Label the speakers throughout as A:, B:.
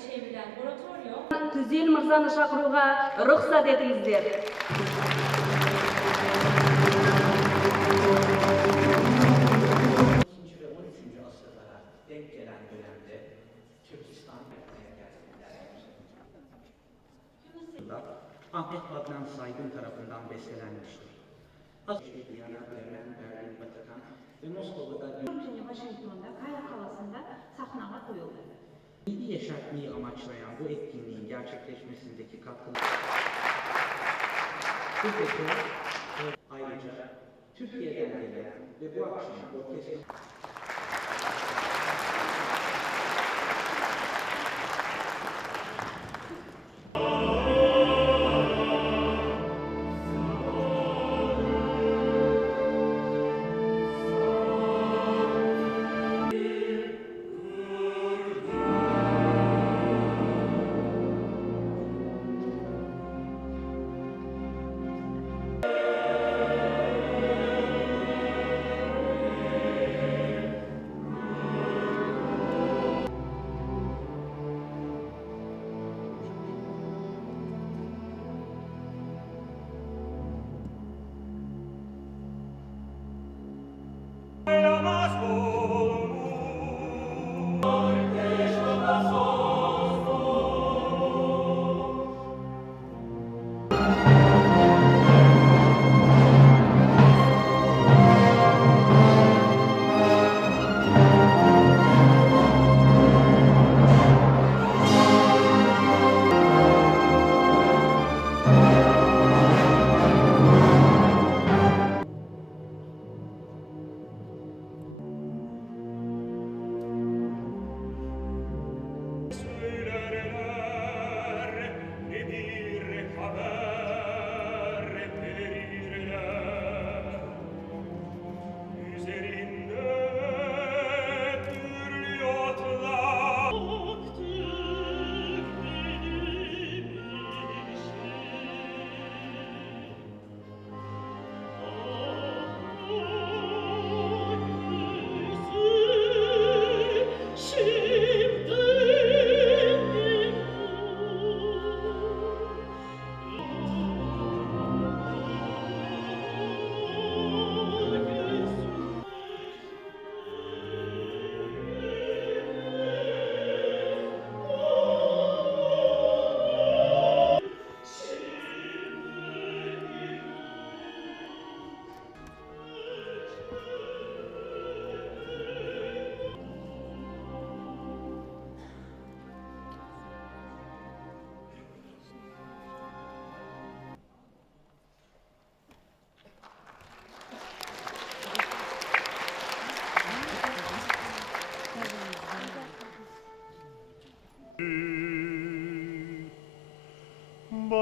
A: çevrilen oratorio
B: Tüzün Mırza'nı şakıruğa ruhsat etingizler.
C: ve 13. asırlara denk gelen dönemde Türkistan Ahmet Adnan Saygın tarafından önce Viyana, Bremen, Berlin, Vatikan ve Moskova'da
D: Türkiye Washington'da Kaya Kalası'nda sahnama koyuldu.
C: Dini yaşatmayı amaçlayan bu etkinliğin gerçekleşmesindeki katkıları bu e, ayrıca Türkiye'den gelen ve bu akşam orkestra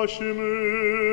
E: нашими.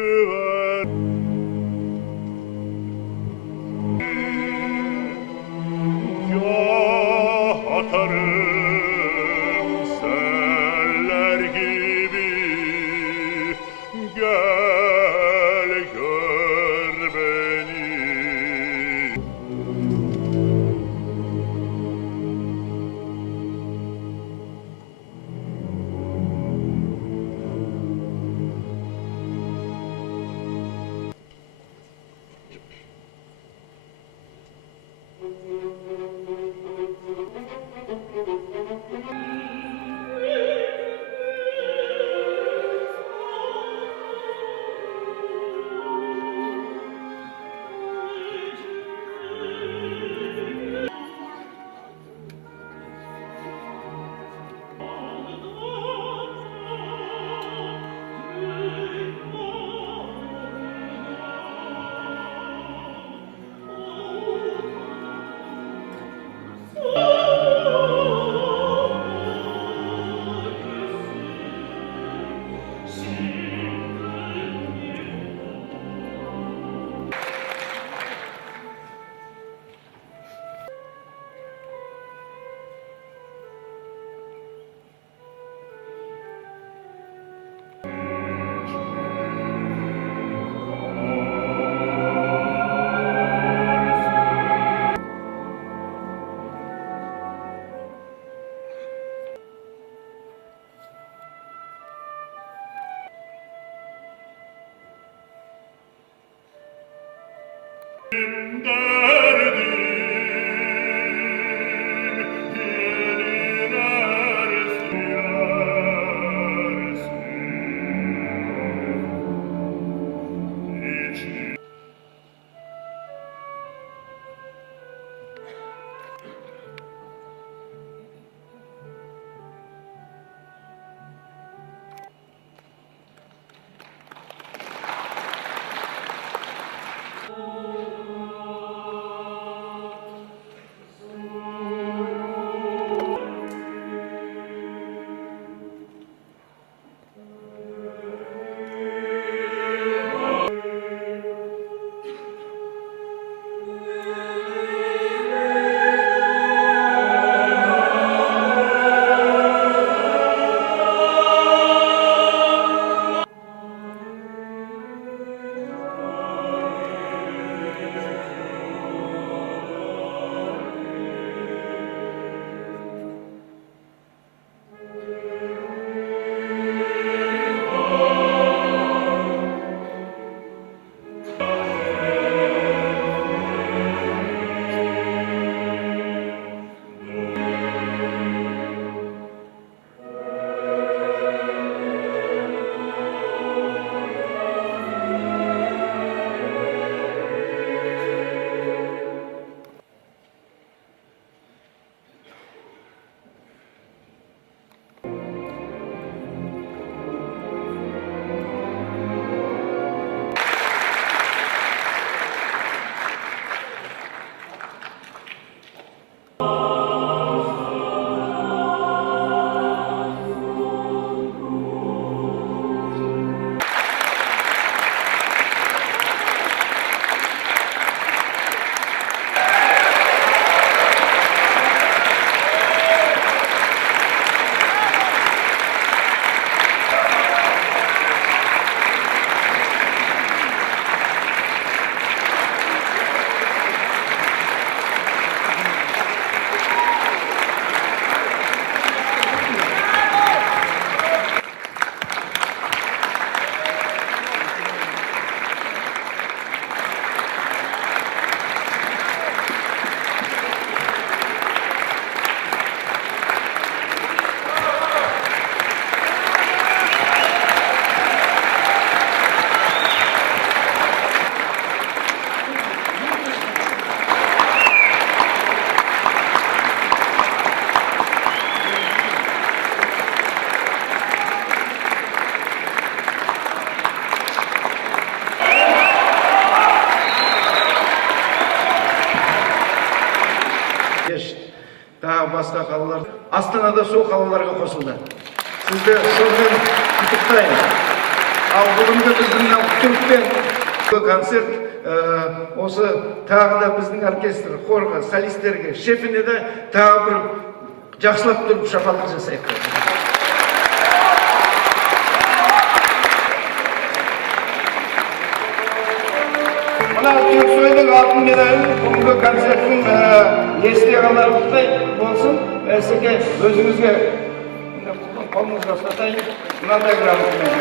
E: in the Сол қалаларға қосылды. Сізді сонымен құттықтаймын. Ал бүгінгі біздің мынау түрікпен концерт осы тағы да біздің оркестр, хорға, солистерге, шефіне де тағы бір жақсылап тұрып шапалақ жасайық. Мына алтын медалін бүгінгі концерттің есте қаларлықтай болсын. Сізге өзіңізге қолыңызға ұстатайын. Мынандай грамотамен.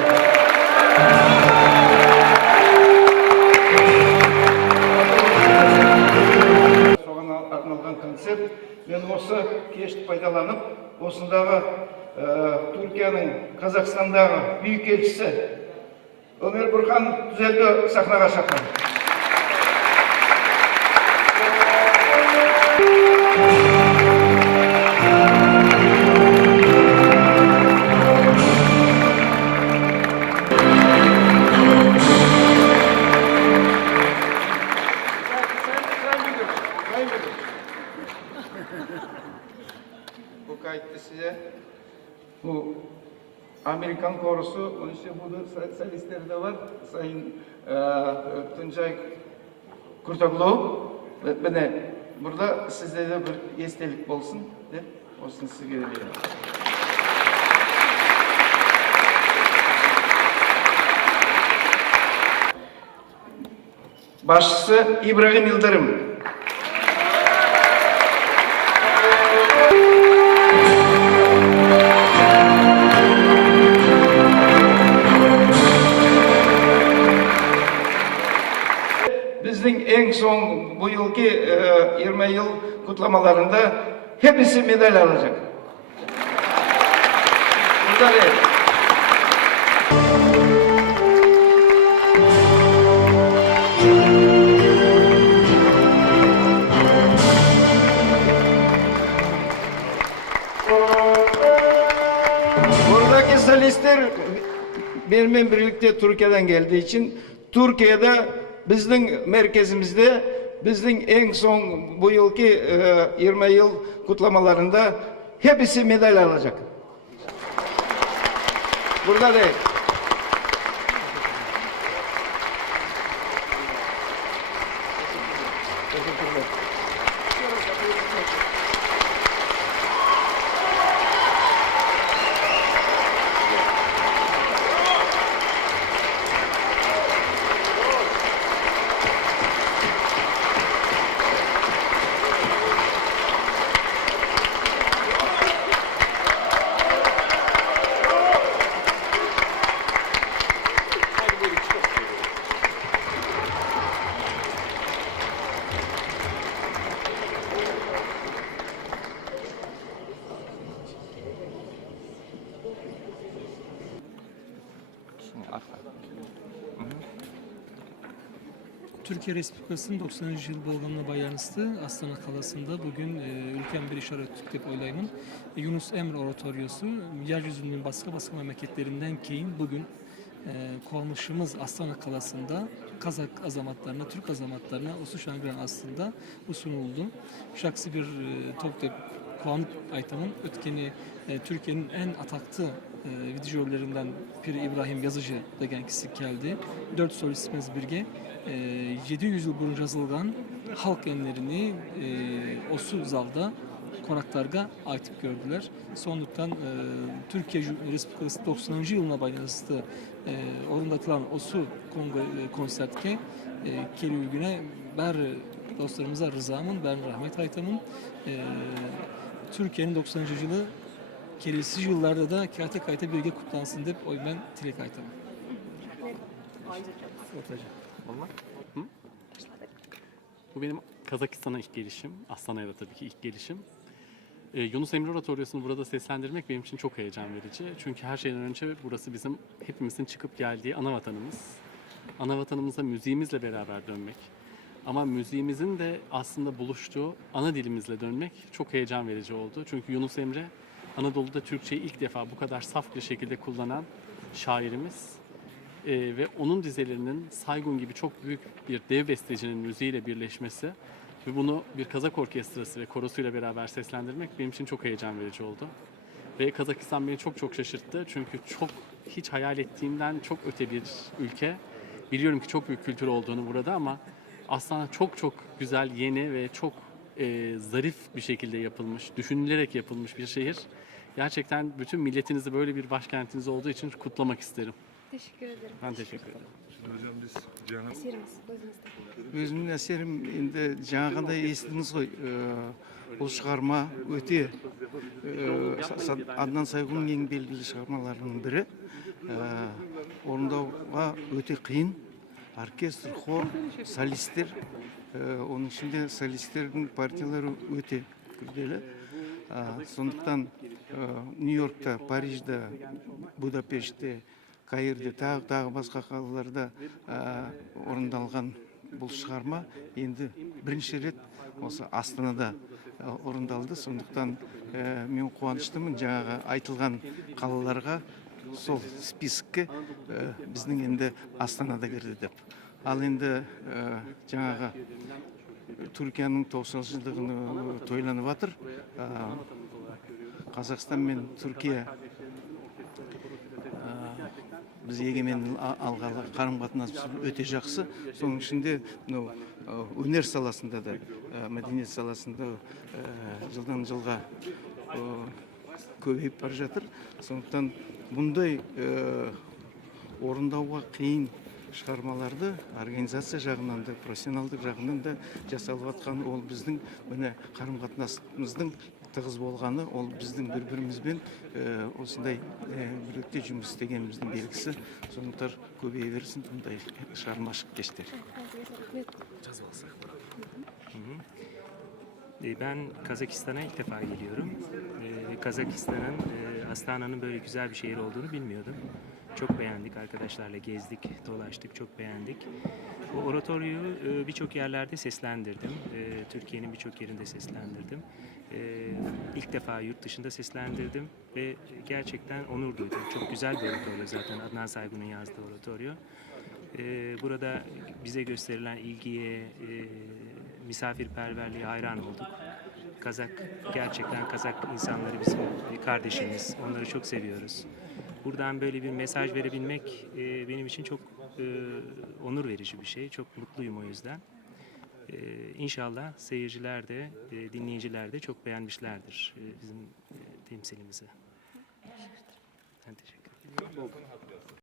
E: Концерт. Мен осы кешті пайдаланып, осындағы ә, Түркияның Қазақстандағы бүйік елшісі Өмер Бұрхан Түзелді сахнаға шақырамын. Amerikan korusu, onun için burada solistleri de var. Sayın e, Tuncay Kurtoglu. Ve beni burada sizde de bir estelik olsun. De, olsun size veriyorum. Başçısı İbrahim Yıldırım. Son bu yılki e, 20 yıl kutlamalarında hepsi medal alacak. Burada. Buradaki solistler benimle birlikte Türkiye'den geldiği için Türkiye'de bizim merkezimizde bizim en son bu yılki e, 20 yıl kutlamalarında hepsi medal alacak. Burada değil.
F: Türkiye Respublikası'nın 90. yıl bolğanına bayanıstı Astana kalasında bugün e, ülkem bir işaret dep oylayman. E, Yunus Emre oratoryosu yeryüzünün başka başka memleketlerinden keyin bugün e, koğuşumuz Astana kalasında Kazak azamatlarına, Türk azamatlarına usu şangren aslında bu sunuldu. Şaksi bir e, topta kuanıp aytamın ötkeni e, Türkiye'nin en ataklı e, videolerinden Pir İbrahim Yazıcı degen kişi geldi. Dört solistimiz birge e, 700 yıl boyunca yazılgan halk enlerini e, Osu Zav'da konaklarga aytıp gördüler. Sonluktan e, Türkiye Respublikası 90. yılına baylanıştı e, orundatılan Osu Kongo e, konsertke e, keli güne ber dostlarımıza rızamın, ben rahmet aytamın e, Türkiye'nin 90. yılı kelisi yıllarda da kayta kayta birge kutlansın deyip oy ben tilek aytamın.
G: Bu benim Kazakistan'a ilk gelişim. Astana'ya da tabii ki ilk gelişim. Ee, Yunus Emre Oratoryosu'nu burada seslendirmek benim için çok heyecan verici. Çünkü her şeyden önce burası bizim hepimizin çıkıp geldiği ana vatanımız. Ana vatanımıza müziğimizle beraber dönmek. Ama müziğimizin de aslında buluştuğu ana dilimizle dönmek çok heyecan verici oldu. Çünkü Yunus Emre Anadolu'da Türkçeyi ilk defa bu kadar saf bir şekilde kullanan şairimiz. Ee, ve onun dizelerinin Saygun gibi çok büyük bir dev bestecinin müziğiyle birleşmesi ve bunu bir Kazak orkestrası ve korosuyla beraber seslendirmek benim için çok heyecan verici oldu. Ve Kazakistan beni çok çok şaşırttı çünkü çok hiç hayal ettiğimden çok öte bir ülke. Biliyorum ki çok büyük kültür olduğunu burada ama aslında çok çok güzel, yeni ve çok e, zarif bir şekilde yapılmış, düşünülerek yapılmış bir şehir. Gerçekten bütün milletinizi böyle bir başkentiniz olduğu için kutlamak isterim.
H: Teşekkür ederim.
G: Ben teşekkür ederim.
H: Eserimiz özünüzde.
E: өзімнің әсерім енді жаңағындай естідіңіз ғой ә, бұл шығарма өте ә, Са- Са- аднан сайғұнның ең белгілі шығармаларының бірі Ә, орындауға өте қиын оркестр хор солисттер ә, оның ішінде солисттердің партиялары өте күрделі. Сондықтан ә, нью йоркта парижде будапештте каирде тағы тағы басқа қалаларда ә, орындалған бұл шығарма енді бірінші рет осы астанада орындалды. Сондықтан мен қуаныштымын жаңағы айтылған қалаларға сол списокке ә, біздің енді астанада кірді деп. Ал енді ә, жаңағы түркияның тоқсан жылдығын тойланып жатыр қазақстан мен түркия біз егемен алғалы қарым қатынасымыз өте жақсы. Соның ішінде мынау өнер саласында да мәдениет саласында жылдан жылға көбейіп бара жатыр. Сондықтан бұндай ы, орындауға қиын шығармаларды организация жағынан да профессионалдық жағынан да жасалып жатқан ол біздің міне қарым қатынасымыздың тығыз болғаны ол біздің бір бірімізбен ә, осындай ә, бірлікте жұмыс істегеніміздің белгісі. Сондықтан көбейе берсін бұндай шығармашылық кештер
H: Рахмет.
I: Ben Kazakistan'a ilk defa geliyorum. E, Kazakistan'ın, e, Astana'nın böyle güzel bir şehir olduğunu bilmiyordum. Çok beğendik, arkadaşlarla gezdik, dolaştık, çok beğendik. Bu oratoryoyu e, birçok yerlerde seslendirdim. E, Türkiye'nin birçok yerinde seslendirdim. İlk defa yurt dışında seslendirdim ve gerçekten onur duydum. Çok güzel bir oratoryo zaten Adnan Saygun'un yazdığı oratoryo. Burada bize gösterilen ilgiye, misafirperverliğe hayran olduk. Kazak, gerçekten Kazak insanları bizim kardeşimiz. Onları çok seviyoruz. Buradan böyle bir mesaj verebilmek e, benim için çok e, onur verici bir şey. Çok mutluyum o yüzden. E, inşallah seyirciler de, e, dinleyiciler de çok beğenmişlerdir e, bizim e, temsilimizi. Ben teşekkür ederim.